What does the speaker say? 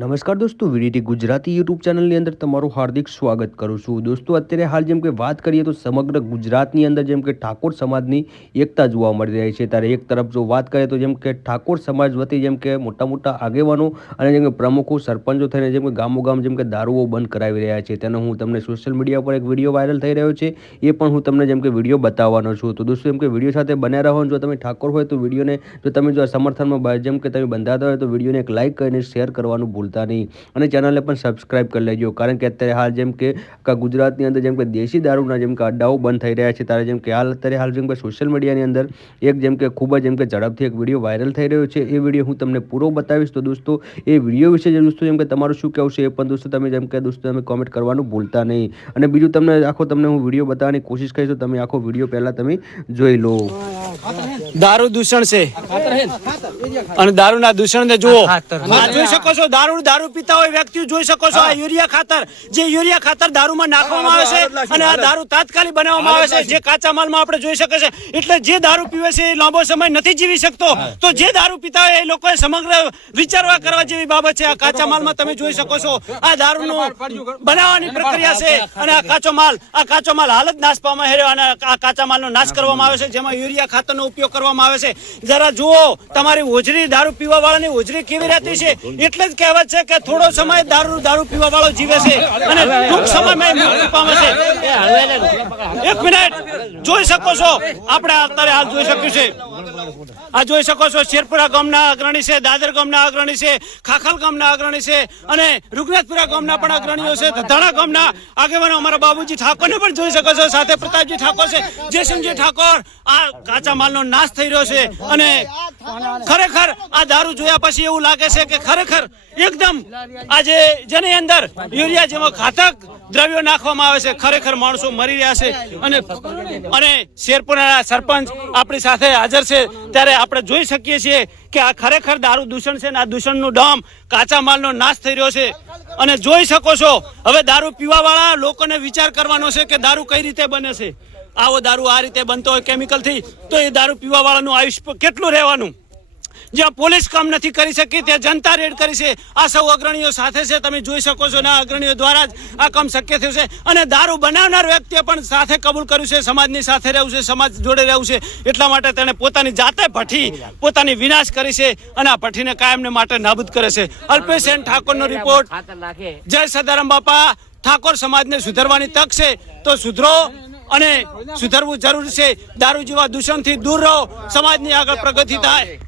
નમસ્કાર દોસ્તો, VDT Gujarati YouTube ચેનલની અંદર તમારું હાર્દિક સ્વાગત કરું છું. દોસ્તો, અત્યારે હાલ જેમ કે વાત કરીએ તો સમગ્ર ગુજરાતની અંદર જેમ કે ઠાકોર સમાજની એકતા જોવા મળી રહી છે. ત્યારે એક તરફ જો વાત કરીએ તો જેમ કે ઠાકોર સમાજ વતી જેમ કે મોટા આગેવાનો અને જેમ કે પ્રમુખો, સરપંચો થઈને જેમ કે ગામોગામ જેમ કે દારૂઓ બંધ કરાવી રહ્યા છે. તેનો હું તમને સોશિયલ મીડિયા પર એક વિડીયો વાયરલ થઈ રહ્યો છે, એ પણ હું તમને જેમ કે વિડીયો બતાવવાનો છું. તો દોસ્તો, જેમ કે વિડીયો સાથે બન્યા રહો. જો તમે ઠાકોર હોય તો વિડીયોને, જો તમે જો સમર્થનમાં જેમ કે તમે બંધાતા હોય તો વિડીયોને એક લાઇક કરીને શેર કરવાનું ભૂલતા નહીં અને ચેનલને પણ સબસ્ક્રાઇબ કરી લેજો. કારણ કે અત્યારે હાલ જેમ કે ગુજરાતની અંદર જેમ કે દેશી દારૂના જેમ કે અડ્ડાઓ બંધ થઈ રહ્યા છે. ત્યારે જેમ કે અત્યારે જેમ કે સોશિયલ મીડિયાની અંદર એક જેમ કે ખૂબ જ જેમ કે ઝડપથી એક વિડીયો વાયરલ થઈ રહ્યો છે. એ વિડીયો હું તમને પૂરો બતાવીશ. તો દોસ્તો, એ વિડીયો વિશે દોસ્તો જેમ કે તમારું શું કહેવું છે એ પણ દોસ્તો તમે જેમ કે દોસ્તો તમે કોમેન્ટ કરવાનું ભૂલતા નહીં. અને બીજું તમને હું વિડીયો બતાવવાની કોશિશ કરીશ તો તમે આખો વિડીયો પહેલા તમે જોઈ લો. દારૂ દૂષણ છે અને દારૂના દૂષણને જુઓ. જોઈ શકો છો, દારૂ પીતા હોય વ્યક્તિઓ જોઈ શકો છો. આ યુરિયા ખાતર દારૂમાં નાખવામાં આવે છે અને આ દારૂ તાત્કાલિક બનાવવામાં આવે છે, જે કાચા માલમાં આપણે જોઈ શકે છે. એટલે જે દારૂ પીવે છે એ લાંબો સમય નથી જીવી શકતો. તો જે દારૂ પીતા હોય એ લોકોએ સમગ્ર વિચારવા કરવા જેવી બાબત છે. આ કાચા માલમાં તમે જોઈ શકો છો, આ દારૂનું બનાવવાની પ્રક્રિયા છે અને આ કાચો માલ હાલ જ નાશ પામે છે અને આ કાચા માલનો નાશ કરવામાં આવે છે, જેમાં યુરિયા ખાતરનો ઉપયોગ કરવામાં આવે છે. જરા જુઓ, તમારી હોજરી દારૂ પીવા વાળાની હોજરી કેવી રહેતી છે. એટલે જ કહેવત છે કે થોડો સમય દારૂ પીવા વાળો જીવે છે અને ટૂંક સમયમાં મૃત્યુ પામે છે. એક મિનિટ જોઈ શકો છો, આપણે અત્યારે હાલ જોઈ શક્યું છે. આ જોઈ શકો છો, શેરપુરા ગામના અગ્રણી છે, દાદર ગામના અગ્રણી છે, ખાખલ ગામના અગ્રણી છે અને રૂગનાથપુરા ગામના પણ અગ્રણીઓ છે. ધધાણા ગામના આગેવાનો અમારા બાબુજી ઠાકોરને પણ જોઈ શકો છો. સાથે પ્રતાપજી ઠાકોર છે, જયસિંહજી ઠાકોર. આ કાચા માલનો નાશ થઈ રહ્યો છે અને ખરેખર આ દારૂ જોયા પછી એવું લાગે છે કે ખરેખર એકદમ આજે જેની અંદર યુરિયા જેવા ઘાતક દ્રવ્યો નાખવામાં આવે છે, ખરેખર માણસો મરી રહ્યા છે. અને શેરપુરના સરપંચ આપણી સાથે હાજર છે, ત્યારે આપણે જોઈ શકીએ છીએ કે આ ખરેખર દારૂ દૂષણ છે અને આ દૂષણનું ડમ કાચા માલનો નાશ થઈ રહ્યો છે. અને જોઈ શકો છો, હવે દારૂ પીવા વાળા લોકોને વિચાર કરવાનો છે કે દારૂ કઈ રીતે બને છે. આવો દારૂ આ રીતે બનતો હોય કેમિકલથી, તો એ દારૂ પીવા વાળાનું આયુષ્ય કેટલું રહેવાનું. જ્યાં પોલીસ કામ નથી કરી શકી ત્યાં જનતા રેડ કરી છે. આ સૌ અગ્રણીઓ સાથે છે, તમે જોઈ શકો છો. આ અગ્રણીઓ દ્વારા જ આ કામ શક્ય થયું છે. અને દારૂ બનાવનાર વ્યક્તિએ પણ સાથે કબૂલ કર્યું છે, સમાજની સાથે રહેવું છે, સમાજ જોડે રહેવું છે. એટલા માટે તેણે પોતાની જાતે પોતાની વિનાશ કરી છે અને આ ભઠ્ઠીને કાયમને માટે નાબૂદ કરે છે. અલ્પેશ સેન ઠાકોરનો રિપોર્ટ. જય સદારામ બાપા. ઠાકોર સમાજને સુધરવાની તક છે તો સુધરો અને સુધરવું જરૂરી છે. દારૂ જેવા દૂષણથી દૂર રહો, સમાજની આગળ પ્રગતિ થાય.